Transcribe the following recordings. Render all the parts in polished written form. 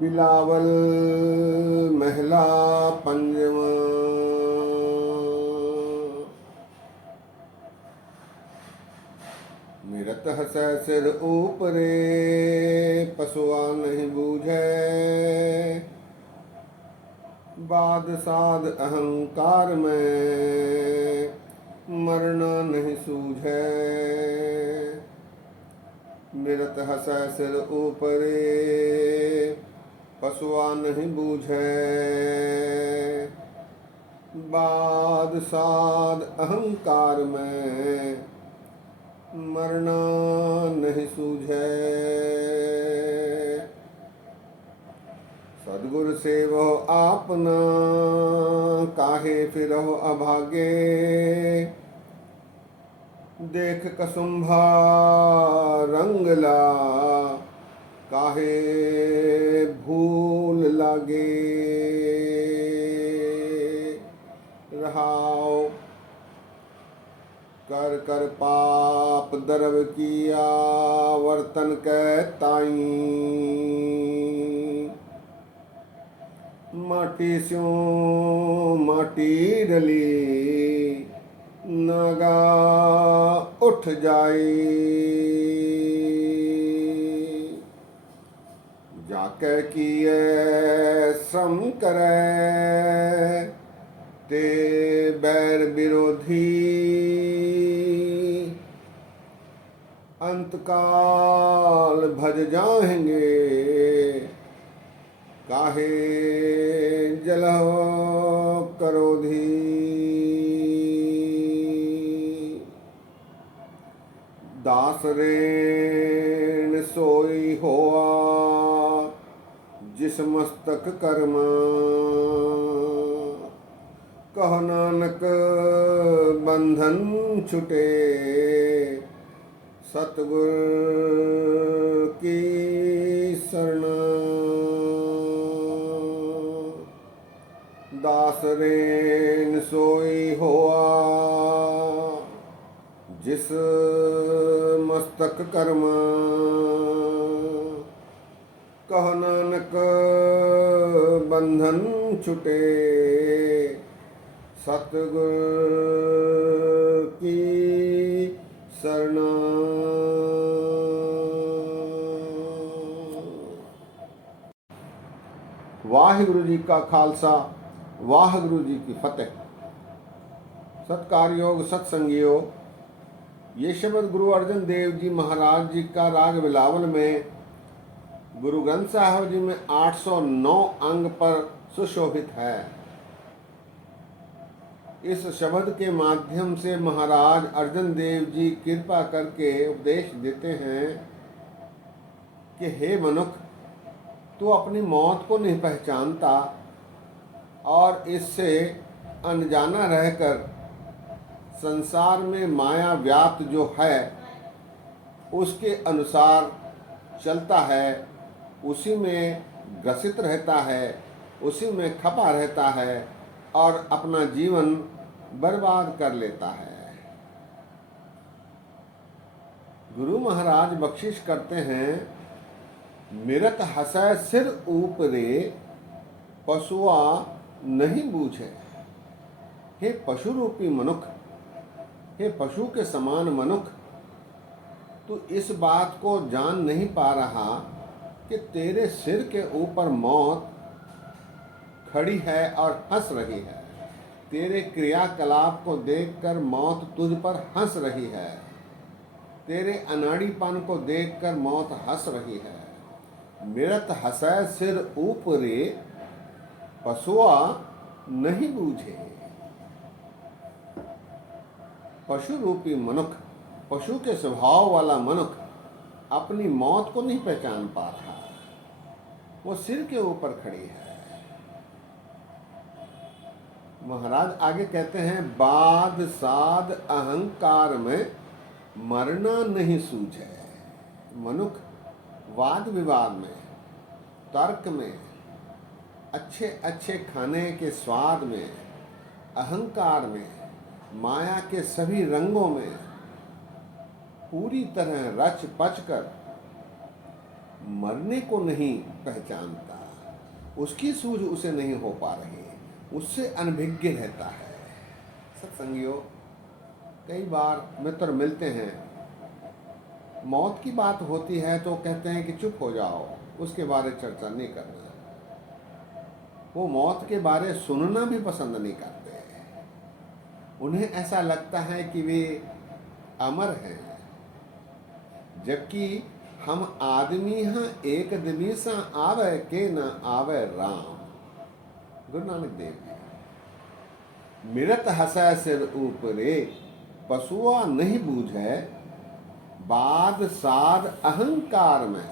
बिलावल महला पंजवा। मिरत हसै सिर ऊपरे, पशुआ नहीं बूझै। बाद साध अहंकार में, मरना नहीं सूझै। मिरत हसै सिर ऊपरे, पशुआ नहीं बूझै। बाद साध अहंकार में, मरना नहीं सूझै। सद्गुरु सेवो आपना, काहे फिरहो अभागे। देख कसुम्भा रंगला, काहे भूल लागे। रहाओ कर कर पाप दरब किया, वर्तन कै ताई। माटी स्यों माटी डली, नागा उठ जाई। जाके किए श्रम करे, ते बैर विरोधी। अंतकाल भज जाएंगे, काहे जलहो करोधी। दास रेण सोई होआ, जिस मस्तक कर्मा। कहो नानक बंधन छुटे, सतगुर की शरणा। दास रेन सोई होआ, जिस मस्तक कर्मा। कहो नानक बंधन छुटे, सतगुर की शरणा। वाहिगुरु जी का खालसा, वाहिगुरु जी की फतेह। सत्कारयोग सत्संगियों, ये शब्द गुरु अर्जन देव जी महाराज जी का राग बिलावल में गुरु ग्रंथ साहब जी में 809 अंग पर सुशोभित है। इस शब्द के माध्यम से महाराज अर्जन देव जी कृपा करके उपदेश देते हैं कि हे मनुष्य, तू अपनी मौत को नहीं पहचानता और इससे अनजाना रहकर संसार में माया व्याप्त जो है उसके अनुसार चलता है, उसी में ग्रसित रहता है, उसी में खपा रहता है और अपना जीवन बर्बाद कर लेता है। गुरु महाराज बख्शिश करते हैं, मिरत हसै सिर ऊपरे, पशुआ नहीं बूझे। हे पशु रूपी मनुष्य, हे पशु के समान मनुष्य, तू इस बात को जान नहीं पा रहा कि तेरे सिर के ऊपर मौत खड़ी है और हंस रही है। तेरे क्रियाकलाप को देखकर मौत तुझ पर हंस रही है। तेरे अनाड़ीपन को देखकर मौत हंस रही है। मिरत हसै सिर ऊपरे, पशुआ नहीं बूझे। पशु रूपी मनुष्य, पशु के स्वभाव वाला मनुष्य अपनी मौत को नहीं पहचान पा रहा। वो सिर के ऊपर खड़ी है। महाराज आगे कहते हैं, बाद साध अहंकार में मरना नहीं सूझे। मनुष्य वाद विवाद में, तर्क में, अच्छे अच्छे खाने के स्वाद में, अहंकार में, माया के सभी रंगों में पूरी तरह रच पच कर मरने को नहीं पहचानता। उसकी सूझ उसे नहीं हो पा रही, उससे अनभिज्ञ रहता है। सत्संगियों, कई बार मित्र मिलते हैं, मौत की बात होती है तो कहते हैं कि चुप हो जाओ, उसके बारे चर्चा नहीं करना। वो मौत के बारे सुनना भी पसंद नहीं करते। उन्हें ऐसा लगता है कि वे अमर हैं, जबकि हम आदमी हाँ एक दिवसा आवे के न आवे राम। गुरु नानक देव जी। मिरत हसै सिर ऊपरे, पशुआ नहीं बूझे, वाद साध अहंकार में।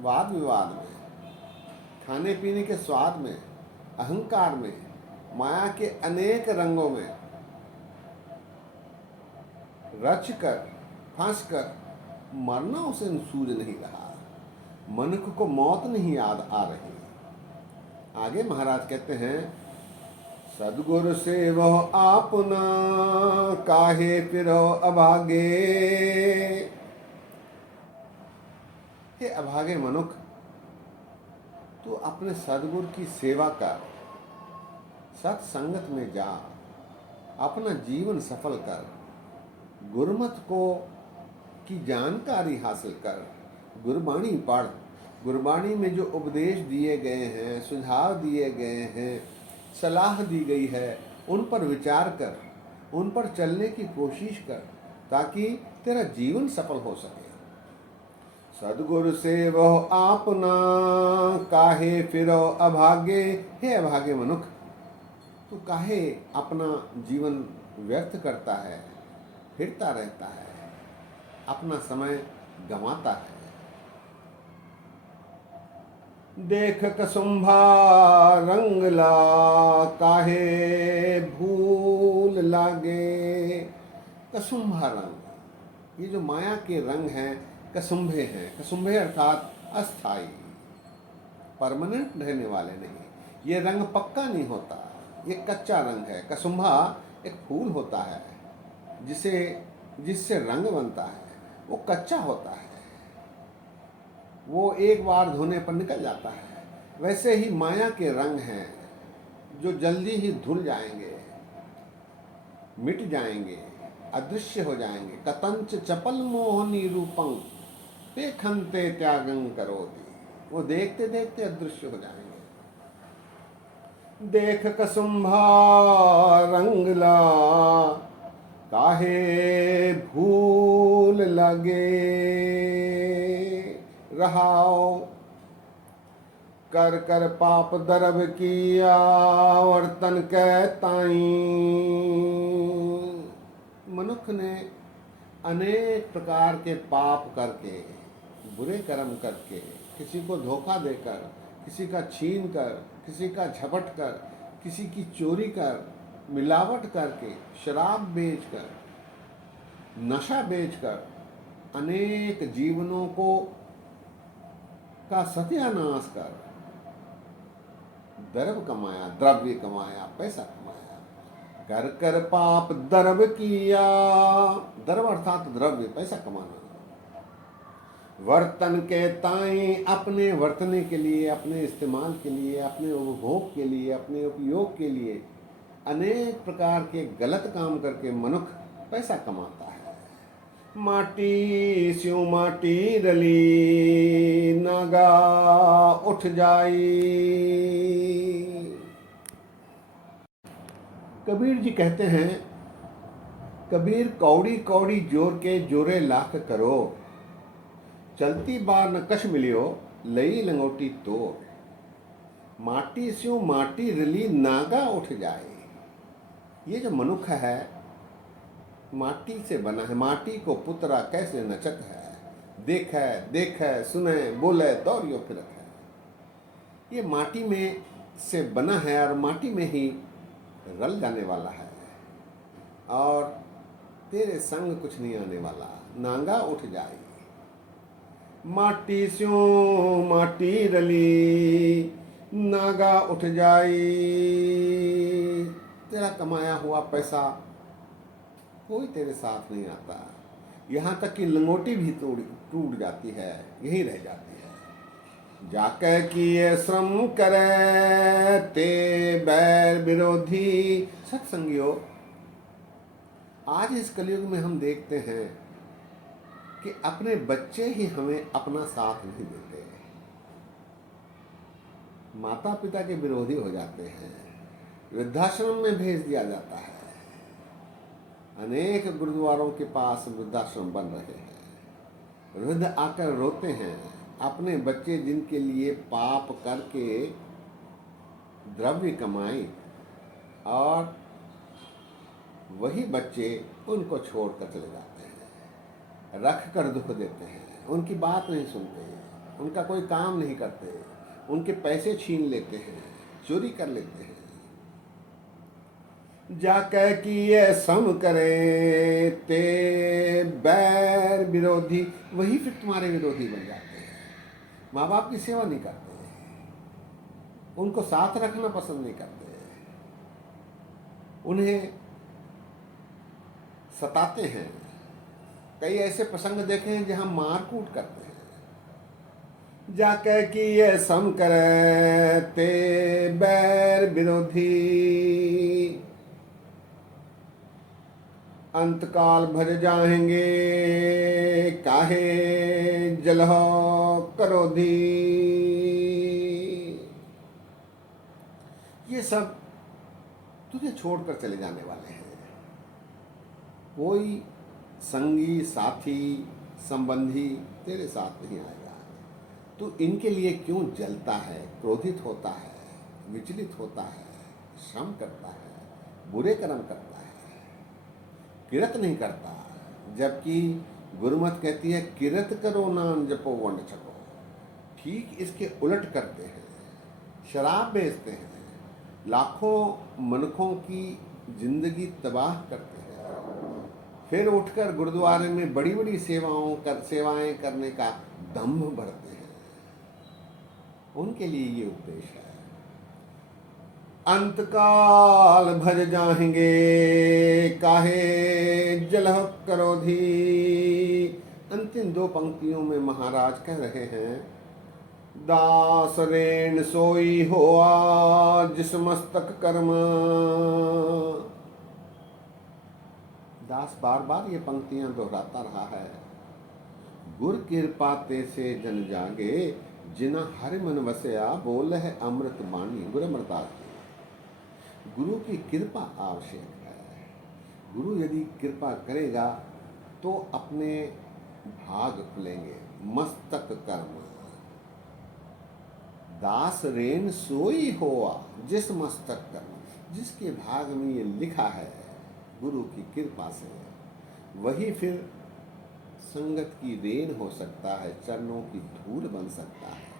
वाद विवाद में, खाने पीने के स्वाद में, अहंकार में, माया के अनेक रंगों में रच कर फंस कर मरना उसे सूझ नहीं रहा। मनुष्य को मौत नहीं याद आ रही। आगे महाराज कहते हैं, सदगुरु से वह आपना, काहे फिरो अभागे। हे अभागे मनुष्य, तू अपने सदगुरु की सेवा कर, सत्संगत में जा, अपना जीवन सफल कर, गुरुमत को की जानकारी हासिल कर, गुरबाणी पढ़। गुरबाणी में जो उपदेश दिए गए हैं, सुझाव दिए गए हैं, सलाह दी गई है, उन पर विचार कर, उन पर चलने की कोशिश कर, ताकि तेरा जीवन सफल हो सके। सदगुरु से वह आपना, काहे फिरो अभागे। हे अभागे मनुष्य, तू काहे अपना जीवन व्यर्थ करता है, फिरता रहता है, अपना समय गंवाता है। देख कसुम्भा रंगला, काहे भूल लागे। कसुम्भा रंग, ये जो माया के रंग हैं, कसुम्भे हैं। कसुम्भे अर्थात अस्थाई, परमानेंट रहने वाले नहीं। ये रंग पक्का नहीं होता, ये कच्चा रंग है। कसुम्भा एक फूल होता है जिससे रंग बनता है, वो कच्चा होता है, वो एक बार धोने पर निकल जाता है। वैसे ही माया के रंग हैं जो जल्दी ही धुल जाएंगे, मिट जाएंगे, अदृश्य हो जाएंगे। कतंच चपल मोहनी रूपं, पेखंते त्यागं करोति। वो देखते देखते अदृश्य हो जाएंगे। देख कसुम्भा रंगला, काहे भूल लगे। रहाओ कर कर पाप दरब किया, वर्तन कै ताई। मनुष्य ने अनेक प्रकार के पाप करके, बुरे कर्म करके, किसी को धोखा देकर, किसी का छीन कर, किसी का झपट कर, किसी की चोरी कर, मिलावट करके, शराब बेचकर, नशा बेचकर अनेक जीवनों को का सत्यानाश कर दर्भ कमाया, द्रव्य कमाया, पैसा कमाया। कर कर पाप दर्भ किया, दर्भ अर्थात द्रव्य, पैसा कमाना। वर्तन के ताई, अपने वर्तने के लिए, अपने इस्तेमाल के लिए, अपने उपभोग के लिए, अपने उपयोग के लिए अनेक प्रकार के गलत काम करके मनुष्य पैसा कमाता है। माटी स्यों माटी रली, नागा उठ जाई। कबीर जी कहते हैं, कबीर कौड़ी कौड़ी जोर के जोरे लाख करो, चलती बार न कश मिलियो, लई लंगोटी तोड़। माटी स्यों माटी रली, नागा उठ जाए। ये जो मनुष्य है माटी से बना है, माटी को पुतरा कैसे नचत है। देखे देखे सुने बोले दौड़ियो फिरत है। ये माटी में से बना है और माटी में ही रल जाने वाला है, और तेरे संग कुछ नहीं आने वाला। नांगा उठ जाए। माटी स्यों माटी रली, नागा उठ जाई। तेरा कमाया हुआ पैसा कोई तेरे साथ नहीं आता। यहाँ तक कि लंगोटी भी टूट जाती है, यहीं रह जाती है। जाके किए श्रम करे ते बैर विरोधी। सत्संगियों, आज इस कलयुग में हम देखते हैं कि अपने बच्चे ही हमें अपना साथ नहीं देते, माता पिता के विरोधी हो जाते हैं, वृद्धाश्रम में भेज दिया जाता है। अनेक गुरुद्वारों के पास वृद्धाश्रम बन रहे हैं। वृद्ध आकर रोते हैं, अपने बच्चे जिनके लिए पाप करके द्रव्य कमाए और वही बच्चे उनको छोड़कर चले जाते हैं, रख कर दुख देते हैं, उनकी बात नहीं सुनते, उनका कोई काम नहीं करते, उनके पैसे छीन लेते हैं, चोरी कर लेते हैं। जाके किए सम करे ते बैर विरोधी, वही फिर तुम्हारे विरोधी बन जाते हैं। माँ बाप की सेवा नहीं करते, उनको साथ रखना पसंद नहीं करते, उन्हें सताते हैं। कई ऐसे प्रसंग देखे हैं जहां मारकूट करते हैं। जाके किए सम करे ते बैर विरोधी, अंतकाल भज जाएंगे काहे जलह करोधी। ये सब तुझे छोड़कर चले जाने वाले हैं। कोई संगी साथी संबंधी तेरे साथ नहीं आएगा। तू इनके लिए क्यों जलता है, क्रोधित होता है, विचलित होता है, श्रम करता है, बुरे कर्म करता है, किरत नहीं करता। जबकि गुरुमत कहती है किरत करो नाम जपो वंड छको। ठीक इसके उलट करते हैं, शराब बेचते हैं, लाखों मनखों की जिंदगी तबाह करते हैं, फिर उठकर गुरुद्वारे में बड़ी बड़ी सेवाएं करने का दम्भ बढ़ते हैं। उनके लिए ये उपदेश है। अंतकाल भज जाएंगे काहे जलह करोधी। अंतिम दो पंक्तियों में महाराज कह रहे हैं, दास रेण सोई होआ जिस मस्तक कर्म। दास बार बार ये पंक्तियां दोहराता रहा है। गुर कृपा ते से जन जागे जिना हरि मन वसया, बोल है अमृत बाणी। गुरु अमरदास जी, गुरु की कृपा आवश्यक है। गुरु यदि कृपा करेगा तो अपने भाग खुलेंगे। मस्तक कर्म, दास रेन सोई होआ जिस मस्तक कर्म, जिसके भाग में ये लिखा है गुरु की कृपा से, वही फिर संगत की रेन हो सकता है, चरणों की धूल बन सकता है,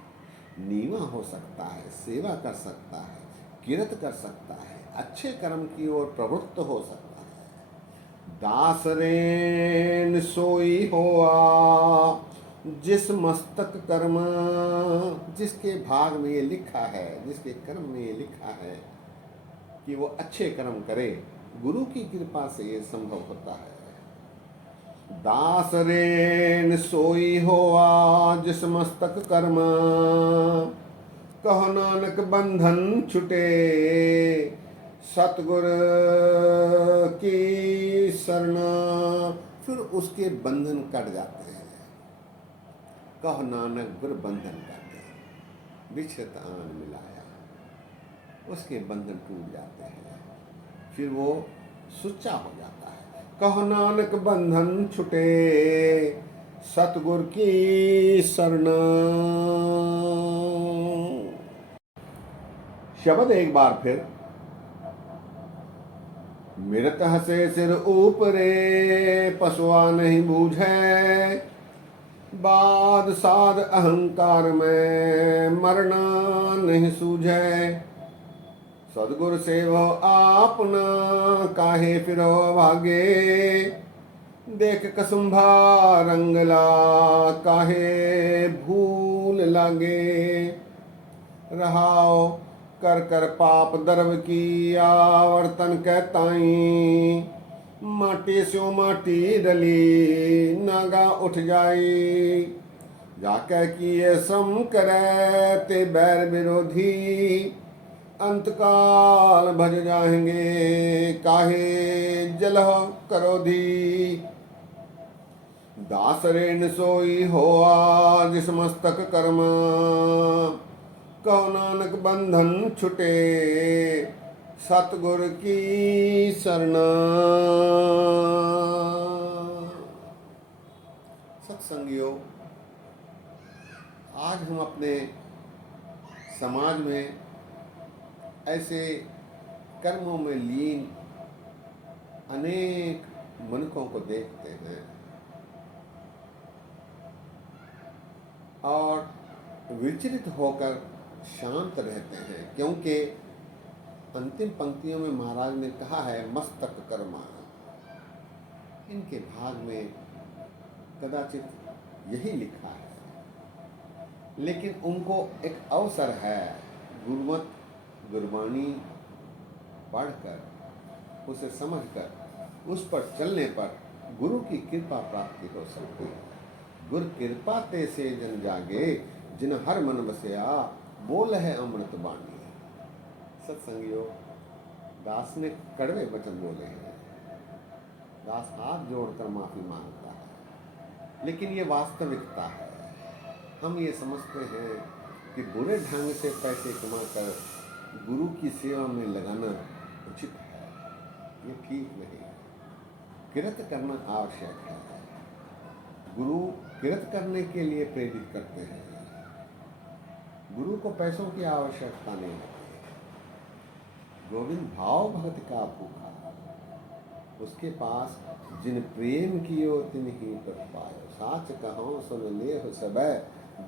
नीवा हो सकता है, सेवा कर सकता है, किरत कर सकता है, अच्छे कर्म की ओर प्रवृत्त हो सकता है। दास रेन सोई होआ जिस मस्तक कर्म, जिसके भाग में ये लिखा है, जिसके कर्म में ये लिखा है कि वो अच्छे कर्म करे, गुरु की कृपा से ये संभव होता है। दास रेन सोई होआ जिस मस्तक कर्म, कहो नानक बंधन छुटे सतगुर की शरण। फिर उसके बंधन कट जाते हैं। कहो नानक गुर बंधन करते, बिछत आन मिलाया, उसके बंधन टूट जाते हैं, फिर वो सुच्चा हो जाता है। कहो नानक बंधन छुटे सतगुर की शरण। शब्द एक बार फिर, मृत हसे सिर ऊपरे पशुआ नहीं बूझे, बाद साध अहंकार में मरना नहीं सूझे। सदगुरु सेवो आपना काहे फिरो भागे, देख कसुंभा रंगला काहे भूल लागे। रहाओ कर कर पाप दर्व की आवर्तन कहताई, माटी स्यो माटी डली नागा उठ जाई। जाके किए श्रम करे ते बैर विरोधी, अंतकाल भज जाएंगे काहे जलह करोधी। दास रेण सोई होआ जिस मस्तक कर्मा, कहो नानक बंधन छुटे सतगुर की शरणा। सत्संगियों, आज हम अपने समाज में ऐसे कर्मों में लीन अनेक मनुष्यों को देखते हैं और विचलित होकर शांत रहते हैं, क्योंकि अंतिम पंक्तियों में महाराज ने कहा है मस्तक कर्मा। इनके भाग में कदाचित यही लिखा है, लेकिन उनको एक अवसर है गुरुमत गुरबाणी पढ़कर उसे समझकर उस पर चलने पर गुरु की कृपा प्राप्ति हो सकती है। गुर कृपा ते से जन जागे, जिन हर मन बसया बोल है अमृत बाणी। सत्संगियों, दास ने कड़वे वचन बोले हैं। दास हाथ जोड़कर माफी मांगता है, लेकिन ये वास्तविकता है। हम ये समझते हैं कि बुरे ढंग से पैसे कमाकर गुरु की सेवा में लगाना उचित है, ये ठीक नहीं। किरत करना आवश्यक है। गुरु किरत करने के लिए प्रेरित करते हैं। गुरु को पैसों की आवश्यकता नहीं होती। गोविंद भाव भगत का भूखा, उसके पास जिन प्रेम कियो तिन ही प्रभ पायो। साच कहो सुन ले हो सबे,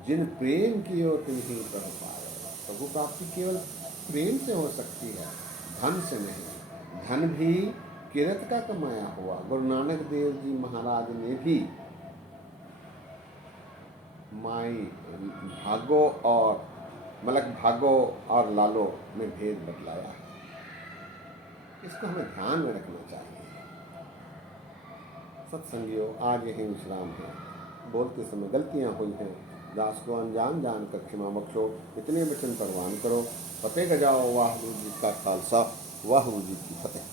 जिन प्रेम कियो तिन ही प्रभ पायो। प्रभु प्राप्ति केवल प्रेम से हो सकती है, धन से नहीं। धन भी किरत का कमाया हुआ। गुरु नानक देव जी महाराज ने भी माई भागो और मलक भागो और लालो में भेद बतलाया है। इसको हमें ध्यान में रखना चाहिए। सत्संगियों, आज यही विश्राम है। बोलते समय गलतियां हुई हैं, दास को अनजान जानकर क्षमा बख्शो। इतने वचन परवान करो। फतेह गजाओ। वाहिगुरु जी का खालसा, वाहिगुरु जी की फतेह।